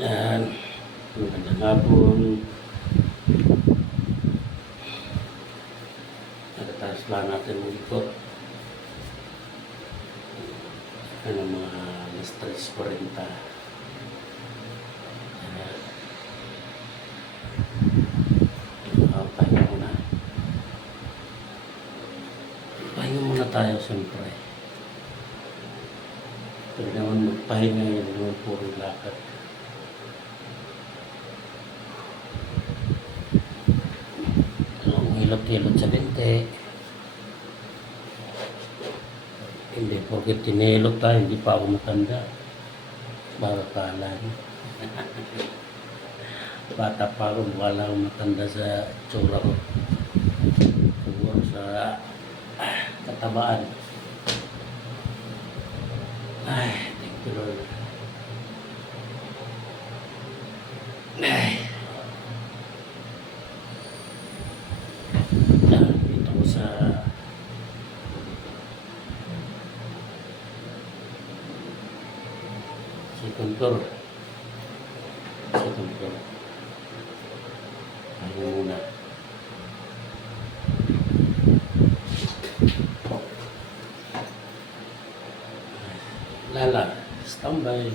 Yan. Magandang hapon. Nagataas lang natin ng ikot. Ano mga alas 3:40. Pahinga muna. Pahinga muna tayo siyempre. Pwede naman magpahinga yun naman puro lakad. Hilot-hilot sa binte. Hindi porket tinilot tayo, hindi pa ako matanda. Baka kala niyo. Bata pa ako, wala akong matanda sa tsura ko. Siguro sa katabaan. Ay, thank you Lord. Ay. Dito ko sa second floor. Second floor. Ano muna. Lala, standby.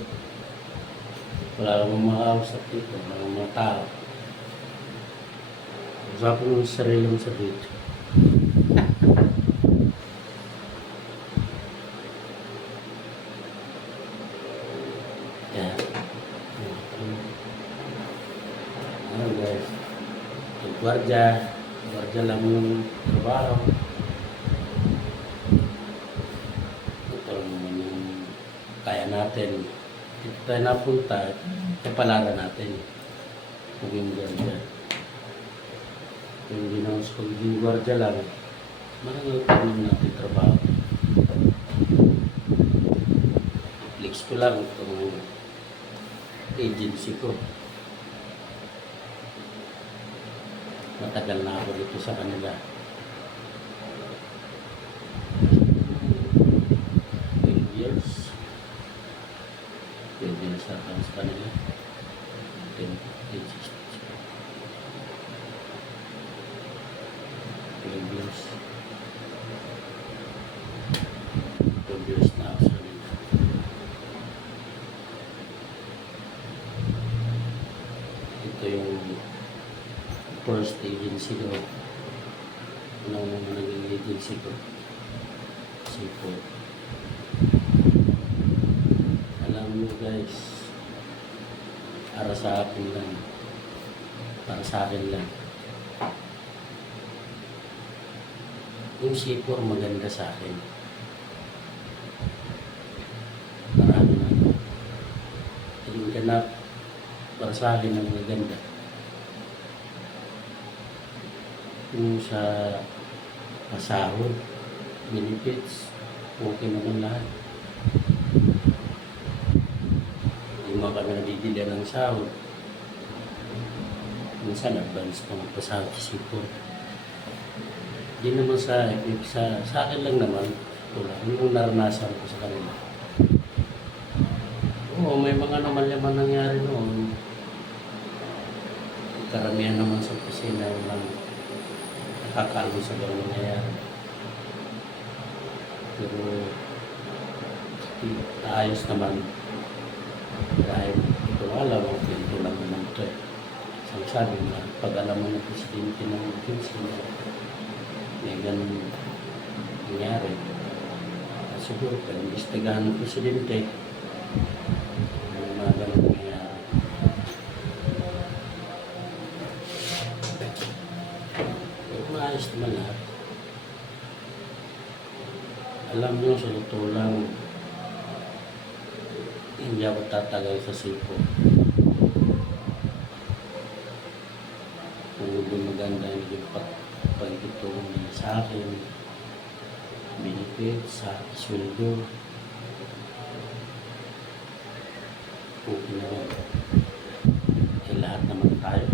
Wala akong makausap dito, wala akong mga tao. Usapin mo sa sarili mo sa dito. Yan. Ano guys, gwardiya lang yung trabaho. Ito naman yung kaya natin. Dito tayo napunta, kapalaran natin. Maging gwardiya. Kung hindi naman sa pagiging gwardiya lang, marangal pa naman natin trabaho. Flex ko lang itong agency ko. Matagal na ako dito sa kanila. 12 years. 12 years na ako sa kanila. 10, 16. 12 years. 12 years na ako sa kanila. Ito yung first agency ko. Ano naman naging agency ko? Sipo. Alam mo guys, para sa akin lang. Para sa akin lang. Yung Sipo maganda sa akin. Marami na. Yung ganap, para sa akin ang maganda. Yung sa pasahod, benefits, okay naman lahat. Hindi mo kami nabibili ng sahod. Minsan advance pa magpasahod sa Sipo. Hindi naman sa akin lang naman, tulad yung naranasan ko sa kanila. Oo, may mga naman nangyari noon. Karamihan naman sa opisina lang nakakalo sa gano'n nangyayari. Pero ayos naman. Dahil ito alam, ang pinto lang naman ito eh. Sabi na pag alam mo ng presidente ng agency na may ganun nangyari. Siguro pag-imbestigahan ng presidente, may mga ganun nangyari. Pero maayos naman lahat. Alam nyo, sa totoo lang, hindi ako tatagal sa Sipo. Kung hindi maganda yung pagkitulong nila sa akin, benefits, sa sweldo, okay naman. Eh, lahat naman tayo.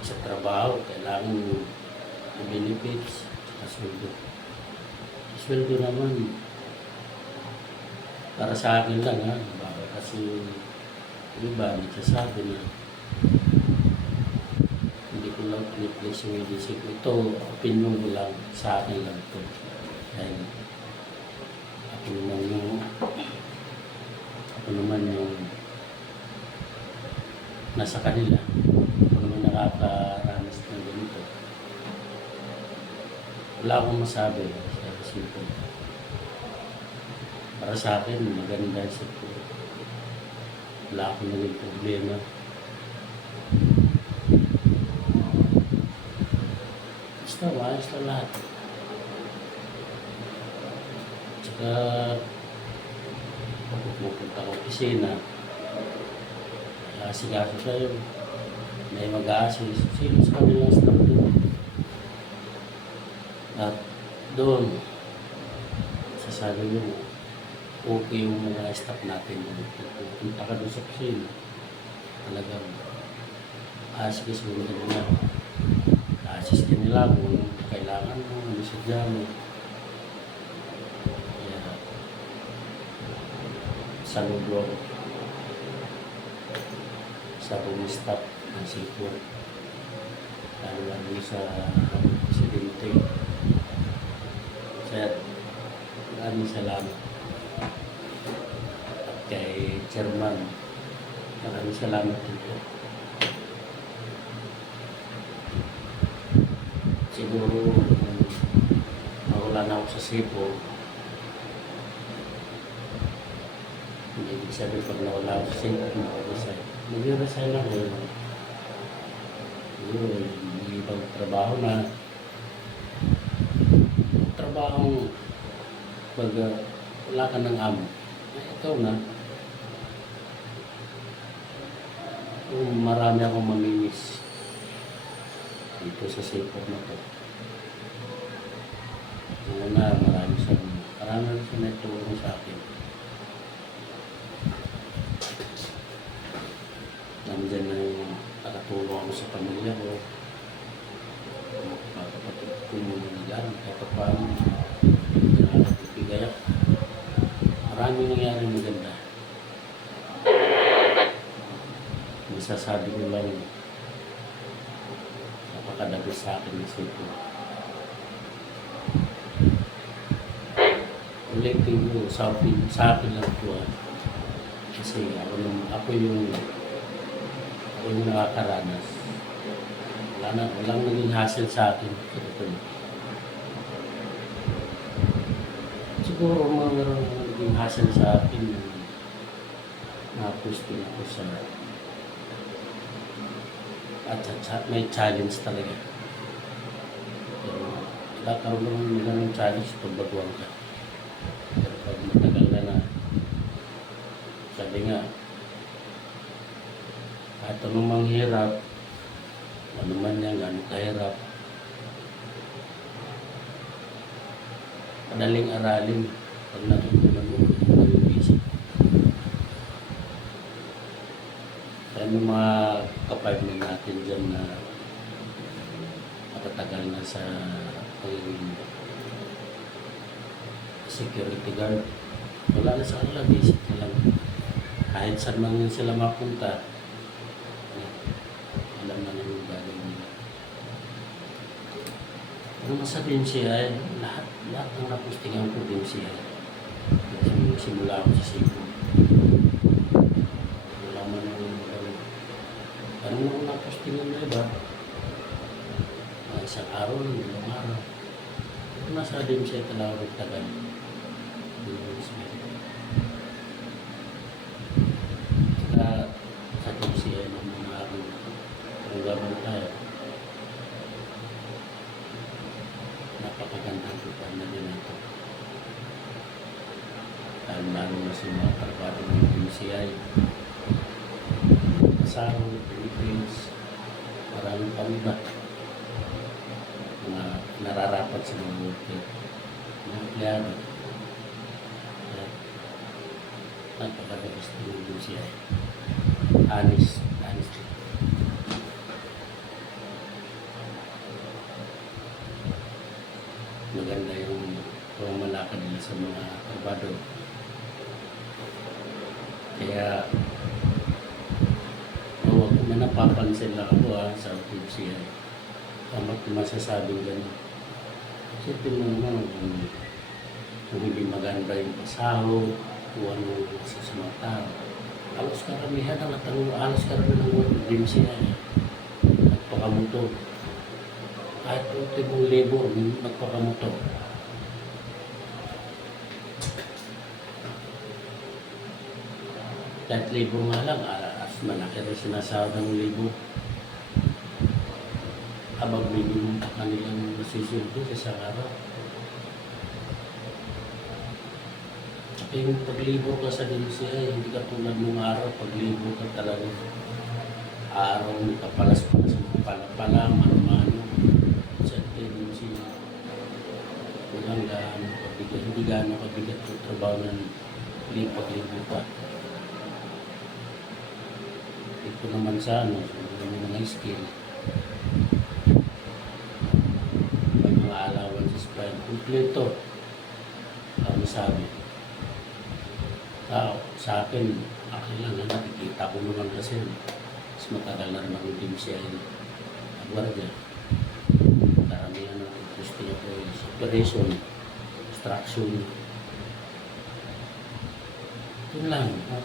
Sa trabaho, kailangan yung benefits, sa sweldo. Sweldo naman, para sa akin lang ha, kasi Yung iba, nagsasabi na hindi ko lang piniplace yung EDC ko. Ito, opinion ko lang, sa akin lang ito. Dahil ako naman yung nasa kanila. Ako naman nakakaranas ng ganito. Wala akong masabi sa simple. Para sa akin, maganda sa ito. Wala akong naging problema. Basta, maayos na lahat. Tsaka, pag pupunta ko opisina, asikaso sa'yo, may mag-a-assist. Sino sa kanilang staff doon? At doon, sasabi mo, okay yung mga staff natin. Pupunta ka doon sa opisina, talagang assist mo nila. Assist ka nila kung kailangan mo, ano sadya mo. Kaya, saludo ako sa buong staff ng Seaport. Lalo sa presidente. Sir, maraming salamat. At kay chairman, maraming salamat dito. Siguro, mawala na ako sa Seaport. Hindi ibig sabihin pag nawala ako sa Seaport, mag-resign. Mag-resign ako. May ibang trabaho na. Trabahong pag wala ka ng amo, ikaw na. Marami akong mamimiss dito sa Seaport na to. Una, marami siya naitulong sa akin. Nandyan na yung nakatulong ako sa pamilya ko. Kapatid ko muna nag-aral, kahit paano nagbigay ako. Maraming nangyari maganda. Masasabi ko lang, napakadabi sa akin ng Seaport. Ulitin ko, sa akin lang ito. Kasi ako yung nakakaranas. Walang naging hassle sa akin. Siguro meron naging hassle sa akin. Napustin ako sa at may challenge talaga. Pero nagkakaroon naman nila ng challenge pag baguhan ka. Pero pag matagal na, sabi nga, kahit anong manghirap, ano man yan, gano'ng kahirap, madaling aralin pag natutunan mo, nag-iisip. Kaya may mga kapartner natin dyan na matatagal na sa pagiging security guard. Wala na sa kanila, basic na lang. Kahit saan man sila mapunta, alam na lang yung gagawin nila. Ano sa DMCI, lahat ng napostingan ko DMCI. Kasi simula ako sa Seaport. Wala man yung ano na ako napostingan na iba. Isang araw lang, ilang araw. Nasa DMCI talaga nagtagal. Kaya sa DMCI ng mga gaman tayo. Napakagandang lupa na nila ito. Lalo na sa mga trabaho ng DMCI. Kasama ng Philippines, maraming pamiba. Mga nararapat sa mga worker, mga empleyado. Napakagabas ng DMCI. Honestly. Maganda yung pamamalakad nila sa mga trabado. Kaya napapansin lang ako sa PCI. Tama't masasabing gano'n. Siyempre mo naman kung hindi maganda yung pasahod, kung ano sa mga tao. Alos karamihan ang natanong, alos karamihan ng work ng PCI. Nagpakamotor. Kahit ultimong labor, nagpakamotor. Kahit labor nga lang, malaki rin sinasahod ng labor. Abang minimum pa kanilang nasisildo sa isang araw. Yung paglibor ka sa DMCI, hindi ka tulad ng araw, paglibor ka talaga. Araw mo kapalas-palas mo pala, mano-mano. Sa DMCI, walang gaano kabigat, hindi gaano kabigat yung trabaho ng paglibor ka. Ito naman sa mga skill. May mga allowances pa yun. Kompleto. Ang sabi. Sa akin lang na nakikita ko naman kasi mas matagal na rin ang DMCI at Guardia. Karamihan ng gusto niya po yung operation, extraction. Yun lang. At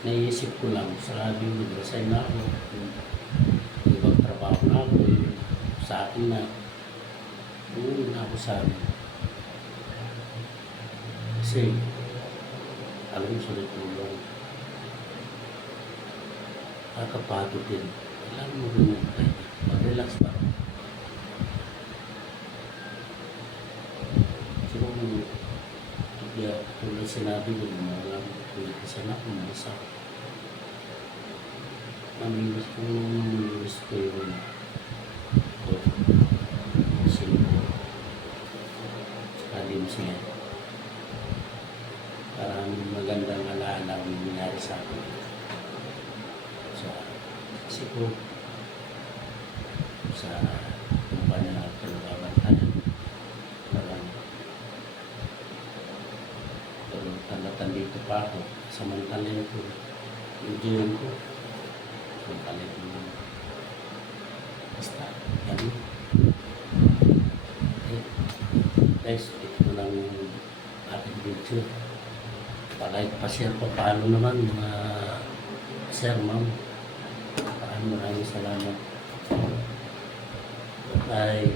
naisip ko lang, sabi mo, resign na ako. Ibang trabaho na ako, sa akin na, uuwi na ako sa amin. Kasi, alam mo, sulit tulong. Kakapagod din. Kailangan mo rin mag-relax ba? Siguro, tulad sinabi ko, alam mo, tulad kasi na, umasa. Namimiss ko yung silbo. Saka DMCI. Parang magandang alaala ang nangyari sa akin. Kasi ko, sa kumpanya na pinagabantayan. Parang, pero tandatan dito pa ako. Samantalin ko, yung ko. Samantalin ko naman. Basta, ganun. Guys, ito lang yung ating video. Palike pa-share pa paano naman mga sir, ma'am. Maraming salamat. Bye.